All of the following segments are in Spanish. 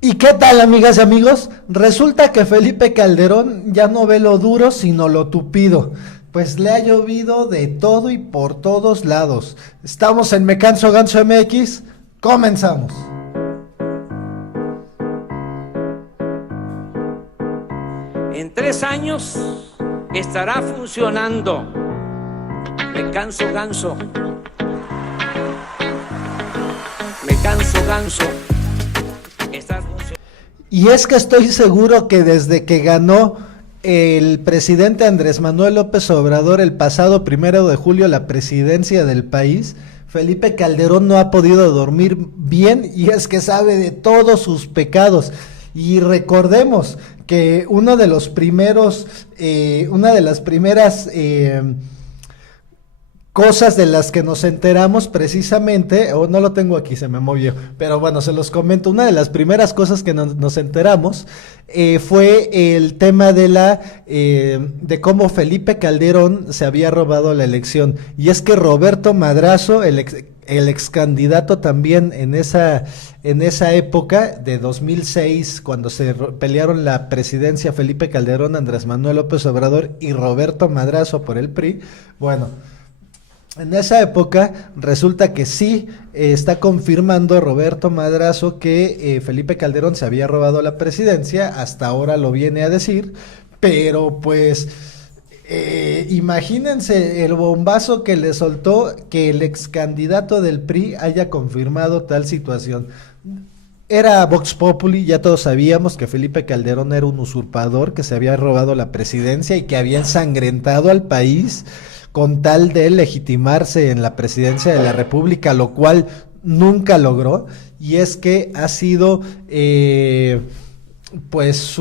¿Y qué tal, amigas y amigos? Resulta que Felipe Calderón ya no ve lo duro, sino lo tupido. Pues le ha llovido de todo y por todos lados. Estamos en Me Canso Ganso MX. Comenzamos. En 3 años estará funcionando. Me canso ganso. Me canso ganso. Y es que estoy seguro que desde que ganó el presidente Andrés Manuel López Obrador el pasado 1 de julio la presidencia del país, Felipe Calderón no ha podido dormir bien y es que sabe de todos sus pecados. Y recordemos que una de las primeras cosas de las que nos enteramos precisamente, o no lo tengo aquí, se me movió, pero bueno, se los comento. Una de las primeras cosas que nos enteramos fue el tema de cómo Felipe Calderón se había robado la elección. Y es que Roberto Madrazo, el ex candidato también en esa época de 2006, cuando se pelearon la presidencia Felipe Calderón, Andrés Manuel López Obrador y Roberto Madrazo por el PRI, bueno, en esa época resulta que sí está confirmando Roberto Madrazo que Felipe Calderón se había robado la presidencia, hasta ahora lo viene a decir, pero pues imagínense el bombazo que le soltó que el ex candidato del PRI haya confirmado tal situación. Era Vox Populi, ya todos sabíamos que Felipe Calderón era un usurpador, que se había robado la presidencia y que había ensangrentado al país con tal de legitimarse en la presidencia de la República, lo cual nunca logró. Y es que ha sido pues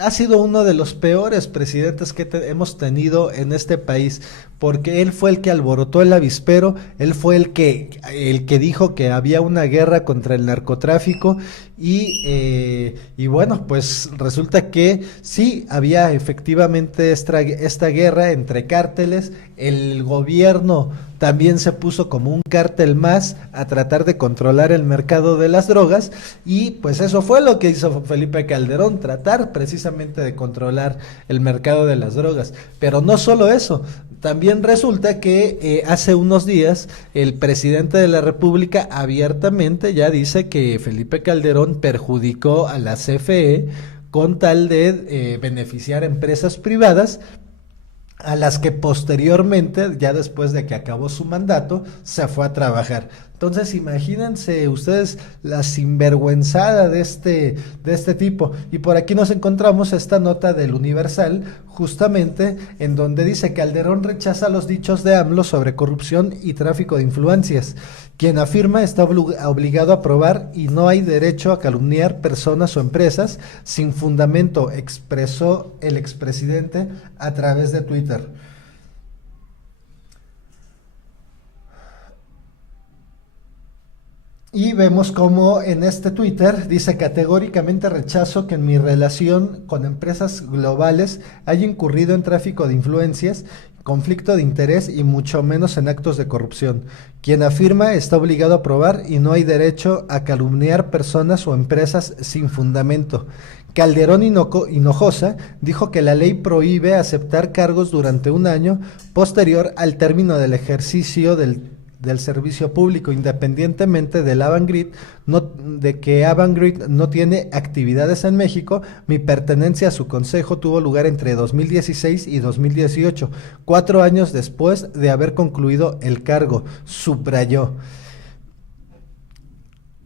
ha sido uno de los peores presidentes que hemos tenido en este país, porque él fue el que alborotó el avispero, él fue el que dijo que había una guerra contra el narcotráfico y bueno, pues resulta que sí, había efectivamente esta guerra entre cárteles. El gobierno también se puso como un cártel más a tratar de controlar el mercado de las drogas y pues eso fue lo que hizo Felipe Calderón, tratar precisamente de controlar el mercado de las drogas. Pero no solo eso, también resulta que hace unos días el presidente de la República abiertamente ya dice que Felipe Calderón perjudicó a la CFE con tal de beneficiar a empresas privadas a las que posteriormente, ya después de que acabó su mandato, se fue a trabajar. Entonces imagínense ustedes la sinvergüenzada de este tipo. Y por aquí nos encontramos esta nota del Universal, justamente en donde dice: Calderón rechaza los dichos de AMLO sobre corrupción y tráfico de influencias. Quien afirma está obligado a probar y no hay derecho a calumniar personas o empresas sin fundamento, expresó el expresidente a través de Twitter. Y vemos como en este Twitter dice: categóricamente rechazo que en mi relación con empresas globales haya incurrido en tráfico de influencias, conflicto de interés y mucho menos en actos de corrupción. Quien afirma está obligado a probar y no hay derecho a calumniar personas o empresas sin fundamento. Calderón Hinojosa dijo que la ley prohíbe aceptar cargos durante un año posterior al término del ejercicio del servicio público, independientemente del Avangrid, de que Avangrid no tiene actividades en México. Mi pertenencia a su consejo tuvo lugar entre 2016 y 2018, 4 años después de haber concluido el cargo, subrayó.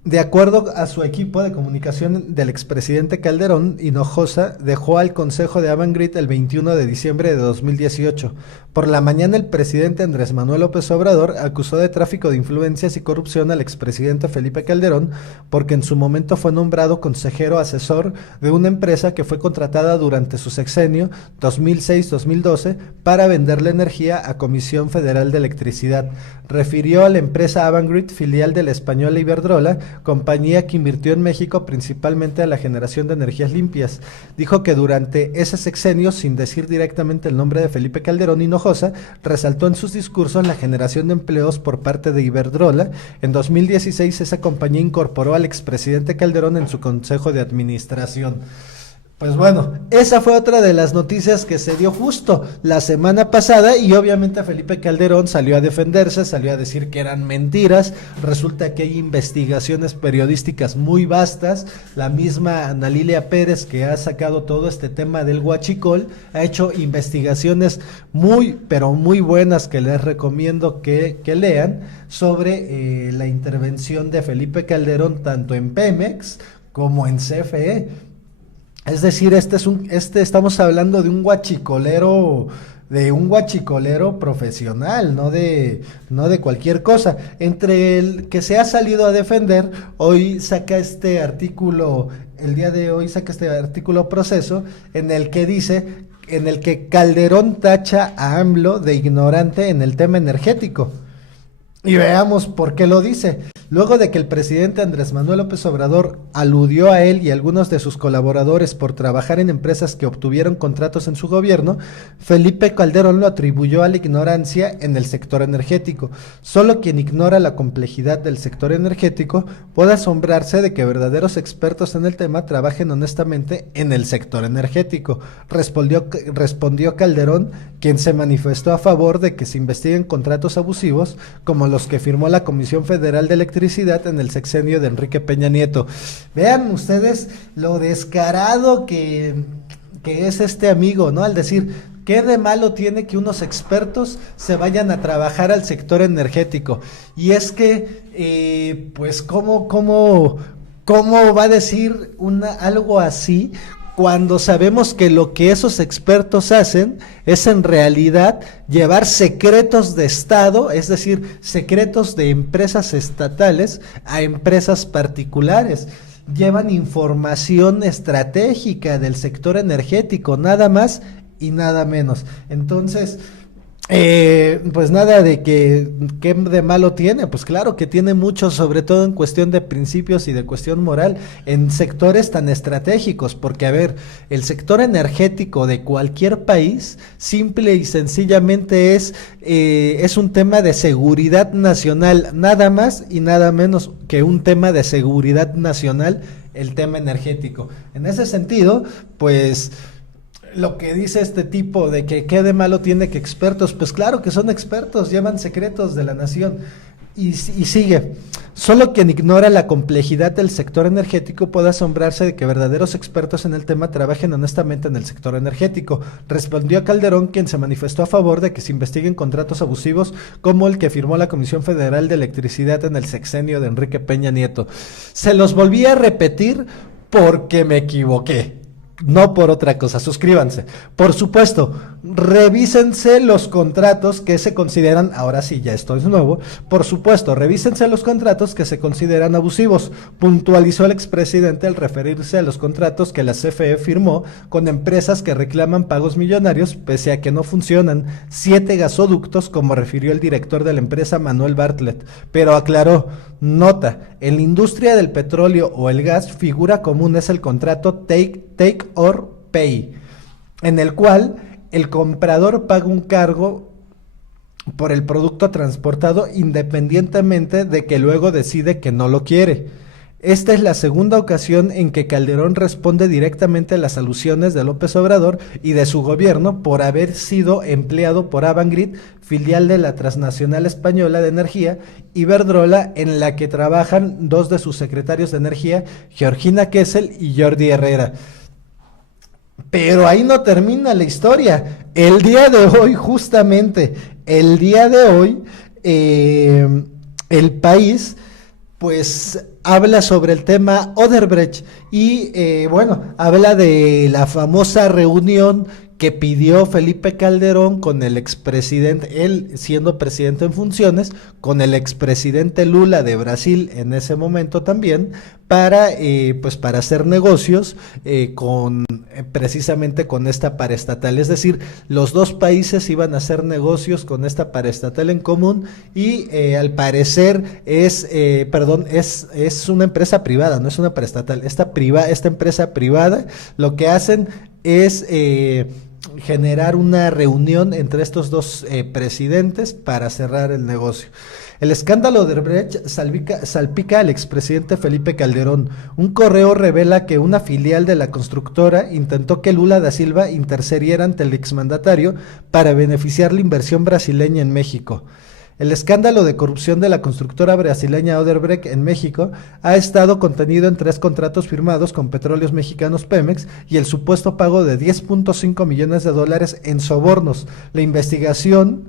De acuerdo a su equipo de comunicación del expresidente Calderón, Hinojosa dejó al Consejo de Avangrid el 21 de diciembre de 2018. Por la mañana, el presidente Andrés Manuel López Obrador acusó de tráfico de influencias y corrupción al expresidente Felipe Calderón porque en su momento fue nombrado consejero asesor de una empresa que fue contratada durante su sexenio 2006-2012 para venderle energía a Comisión Federal de Electricidad. Refirió a la empresa Avangrid, filial de la española Iberdrola, compañía que invirtió en México principalmente a la generación de energías limpias. Dijo que durante ese sexenio, sin decir directamente el nombre de Felipe Calderón Hinojosa, resaltó en sus discursos la generación de empleos por parte de Iberdrola. En 2016 esa compañía incorporó al expresidente Calderón en su consejo de administración. Pues bueno, esa fue otra de las noticias que se dio justo la semana pasada y obviamente Felipe Calderón salió a defenderse, salió a decir que eran mentiras. Resulta que hay investigaciones periodísticas muy vastas. La misma Ana Lilia Pérez, que ha sacado todo este tema del huachicol, ha hecho investigaciones muy, pero muy buenas que les recomiendo que lean sobre la intervención de Felipe Calderón tanto en Pemex como en CFE. Es decir, estamos hablando de un huachicolero profesional, no de cualquier cosa. Entre el que se ha salido a defender, hoy saca este artículo, el día de hoy saca este artículo Proceso, en el que Calderón tacha a AMLO de ignorante en el tema energético. Y veamos por qué lo dice. Luego de que el presidente Andrés Manuel López Obrador aludió a él y a algunos de sus colaboradores por trabajar en empresas que obtuvieron contratos en su gobierno, Felipe Calderón lo atribuyó a la ignorancia en el sector energético. Solo quien ignora la complejidad del sector energético puede asombrarse de que verdaderos expertos en el tema trabajen honestamente en el sector energético, respondió Calderón, quien se manifestó a favor de que se investiguen contratos abusivos como los que firmó la Comisión Federal de Electricidad en el sexenio de Enrique Peña Nieto. Vean ustedes lo descarado que es este amigo, ¿no? Al decir, ¿qué de malo tiene que unos expertos se vayan a trabajar al sector energético? Y es que, pues, ¿cómo va a decir algo así? Cuando sabemos que lo que esos expertos hacen es en realidad llevar secretos de Estado, es decir, secretos de empresas estatales a empresas particulares. Llevan información estratégica del sector energético, nada más y nada menos. Entonces, pues nada de ¿qué de malo tiene? Pues claro que tiene mucho, sobre todo en cuestión de principios y de cuestión moral, en sectores tan estratégicos, porque a ver, el sector energético de cualquier país, simple y sencillamente es un tema de seguridad nacional, nada más y nada menos que un tema de seguridad nacional, el tema energético. En ese sentido, pues lo que dice este tipo de que qué de malo tiene que expertos, pues claro que son expertos, llevan secretos de la nación. Y sigue, solo quien ignora la complejidad del sector energético puede asombrarse de que verdaderos expertos en el tema trabajen honestamente en el sector energético, respondió Calderón, quien se manifestó a favor de que se investiguen contratos abusivos como el que firmó la Comisión Federal de Electricidad en el sexenio de Enrique Peña Nieto. Se los volví a repetir porque me equivoqué. No por otra cosa, suscríbanse. Por supuesto, revísense los contratos que se consideran, ahora sí, ya esto es nuevo, por supuesto, revísense los contratos que se consideran abusivos, puntualizó el expresidente al referirse a los contratos que la CFE firmó con empresas que reclaman pagos millonarios pese a que no funcionan, 7 gasoductos, como refirió el director de la empresa Manuel Bartlett, pero aclaró, nota, en la industria del petróleo o el gas, figura común es el contrato take or pay, en el cual el comprador paga un cargo por el producto transportado independientemente de que luego decide que no lo quiere. Esta es la segunda ocasión en que Calderón responde directamente a las alusiones de López Obrador y de su gobierno por haber sido empleado por Avangrid, filial de la transnacional española de energía, Iberdrola, en la que trabajan 2 de sus secretarios de energía, Georgina Kessel y Jordi Herrera. Pero ahí no termina la historia. El día de hoy, justamente, el País, pues habla sobre el tema Odebrecht y bueno, habla de la famosa reunión que pidió Felipe Calderón con el expresidente, él siendo presidente en funciones, con el expresidente Lula de Brasil en ese momento también, para para hacer negocios precisamente con esta paraestatal. Es decir, los dos países iban a hacer negocios con esta paraestatal en común y al parecer es una empresa privada, no es una paraestatal. Esta empresa privada lo que hacen es generar una reunión entre estos dos presidentes para cerrar el negocio. El escándalo de Odebrecht salpica al expresidente Felipe Calderón. Un correo revela que una filial de la constructora intentó que Lula da Silva intercediera ante el exmandatario para beneficiar la inversión brasileña en México. El escándalo de corrupción de la constructora brasileña Odebrecht en México ha estado contenido en 3 contratos firmados con Petróleos Mexicanos Pemex y el supuesto pago de $10.5 millones en sobornos. La investigación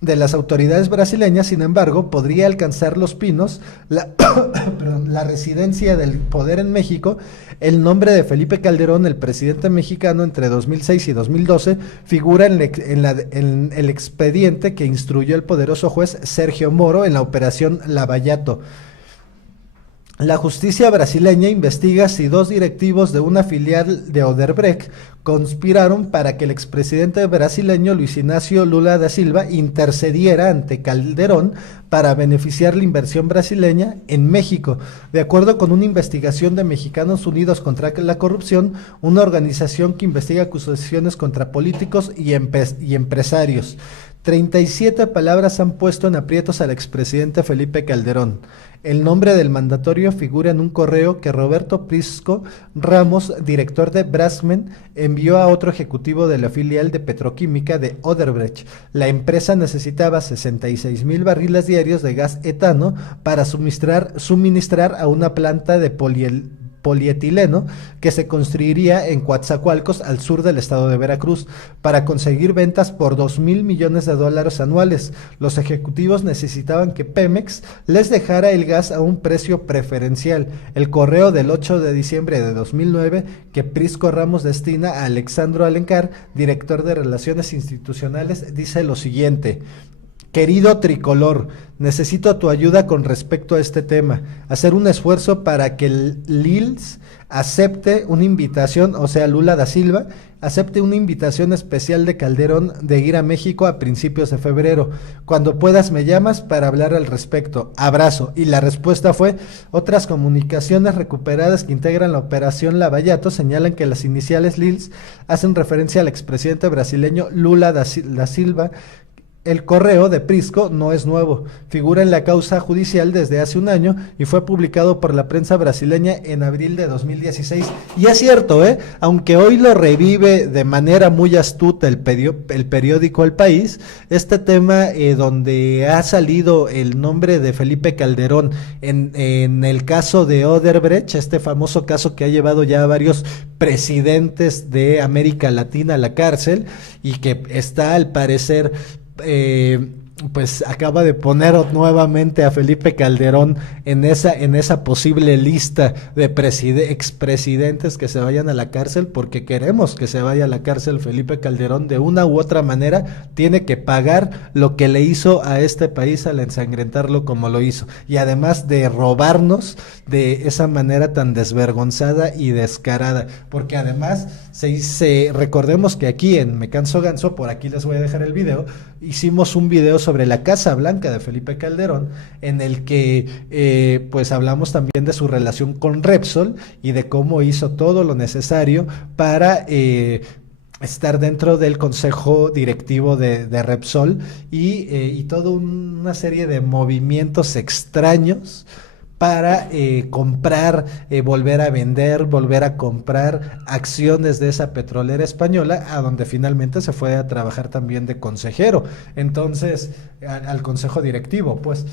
de las autoridades brasileñas, sin embargo, podría alcanzar Los Pinos, la residencia del poder en México. El nombre de Felipe Calderón, el presidente mexicano entre 2006 y 2012, figura en el expediente que instruyó el poderoso juez Sergio Moro en la operación Lavallato. La justicia brasileña investiga si 2 directivos de una filial de Odebrecht conspiraron para que el expresidente brasileño Luis Ignacio Lula da Silva intercediera ante Calderón para beneficiar la inversión brasileña en México. De acuerdo con una investigación de Mexicanos Unidos contra la Corrupción, una organización que investiga acusaciones contra políticos y empresarios. 37 palabras han puesto en aprietos al expresidente Felipe Calderón. El nombre del mandatario figura en un correo que Roberto Prisco Ramos, director de Braskem, envió a otro ejecutivo de la filial de petroquímica de Odebrecht. La empresa necesitaba 66,000 barriles diarios de gas etano para suministrar a una planta de polietileno que se construiría en Coatzacoalcos, al sur del estado de Veracruz, para conseguir ventas por $2,000 millones anuales. Los ejecutivos necesitaban que Pemex les dejara el gas a un precio preferencial. El correo del 8 de diciembre de 2009 que Prisco Ramos destina a Alexandro Alencar, director de Relaciones Institucionales, dice lo siguiente: querido tricolor, necesito tu ayuda con respecto a este tema. Hacer un esfuerzo para que LILS acepte una invitación, o sea, Lula da Silva, acepte una invitación especial de Calderón de ir a México a principios de febrero. Cuando puedas me llamas para hablar al respecto. Abrazo. Y la respuesta fue: otras comunicaciones recuperadas que integran la operación Lavallato señalan que las iniciales LILS hacen referencia al expresidente brasileño Lula da Silva. El correo de Prisco no es nuevo, figura en la causa judicial desde hace un año y fue publicado por la prensa brasileña en abril de 2016. Y es cierto, aunque hoy lo revive de manera muy astuta el periódico El País, este tema donde ha salido el nombre de Felipe Calderón en el caso de Odebrecht, este famoso caso que ha llevado ya a varios presidentes de América Latina a la cárcel y que está al parecer pues acaba de poner nuevamente a Felipe Calderón en esa posible lista de expresidentes que se vayan a la cárcel, porque queremos que se vaya a la cárcel Felipe Calderón. De una u otra manera tiene que pagar lo que le hizo a este país al ensangrentarlo como lo hizo, y además de robarnos de esa manera tan desvergonzada y descarada, porque además recordemos que aquí en Me Canso Ganso, por aquí les voy a dejar el video, hicimos un video sobre la Casa Blanca de Felipe Calderón, en el que pues hablamos también de su relación con Repsol y de cómo hizo todo lo necesario para estar dentro del consejo directivo de Repsol y toda una serie de movimientos extraños para comprar, volver a vender, volver a comprar acciones de esa petrolera española, a donde finalmente se fue a trabajar también de consejero, entonces al consejo directivo, pues.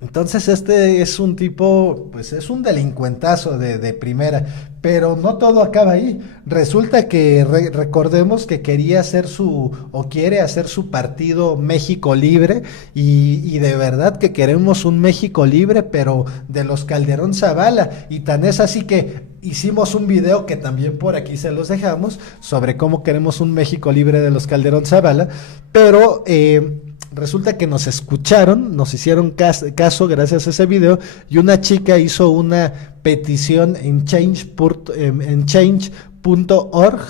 Entonces este es un tipo, pues es un delincuentazo de primera, pero no todo acaba ahí. Resulta que recordemos que quería hacer o quiere hacer su partido México Libre, y de verdad que queremos un México Libre, pero de los Calderón Zavala, y tan es así que hicimos un video que también por aquí se los dejamos, sobre cómo queremos un México Libre de los Calderón Zavala, pero... resulta que nos escucharon, nos hicieron caso gracias a ese video, y una chica hizo una petición en change.org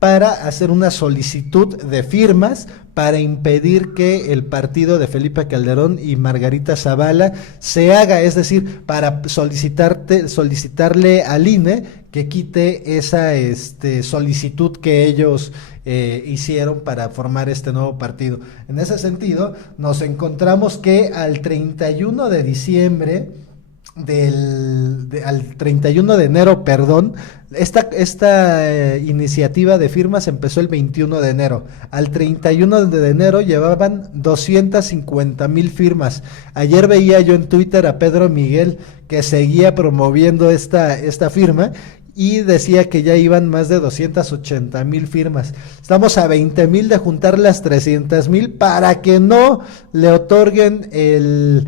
para hacer una solicitud de firmas para impedir que el partido de Felipe Calderón y Margarita Zavala se haga, es decir, para solicitarle al INE que quite esa solicitud que ellos hicieron para formar este nuevo partido. En ese sentido, nos encontramos que al 31 de diciembre, al 31 de enero, perdón, esta iniciativa de firmas empezó el 21 de enero. Al 31 de enero llevaban 250,000 firmas. Ayer veía yo en Twitter a Pedro Miguel que seguía promoviendo esta firma, y decía que ya iban más de 280,000 firmas. Estamos a 20,000 de juntar las 300,000 para que no le otorguen el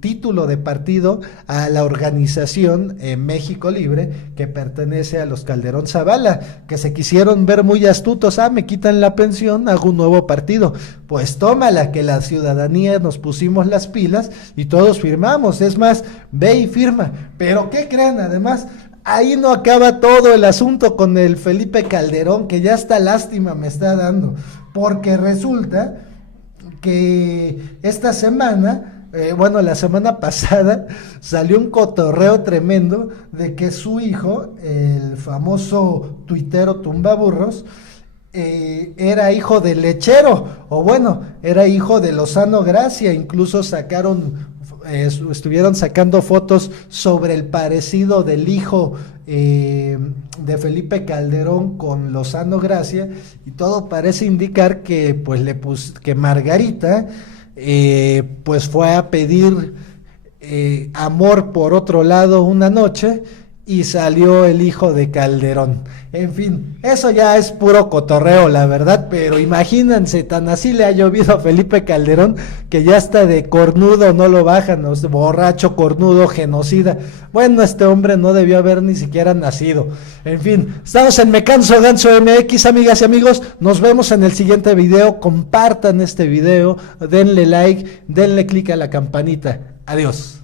título de partido a la organización México Libre, que pertenece a los Calderón Zavala, que se quisieron ver muy astutos. Me quitan la pensión, hago un nuevo partido. Pues tómala, que la ciudadanía nos pusimos las pilas y todos firmamos. Es más, ve y firma. Pero ¿qué creen? Además, ahí no acaba todo el asunto con el Felipe Calderón, que ya hasta lástima me está dando, porque resulta que esta semana, la semana pasada, salió un cotorreo tremendo de que su hijo, el famoso tuitero Tumbaburros, era hijo del lechero, era hijo de Lozano Gracia. Incluso estuvieron sacando fotos sobre el parecido del hijo de Felipe Calderón con Lozano Gracia, y todo parece indicar que que Margarita pues fue a pedir amor por otro lado una noche, y salió el hijo de Calderón. En fin, eso ya es puro cotorreo, la verdad, pero imagínense, tan así le ha llovido a Felipe Calderón que ya está de cornudo, no lo bajan, borracho, cornudo, genocida. Bueno, este hombre no debió haber ni siquiera nacido. En fin, estamos en Me Canso Ganso MX, amigas y amigos. Nos vemos en el siguiente video. Compartan este video, denle like, denle click a la campanita. Adiós.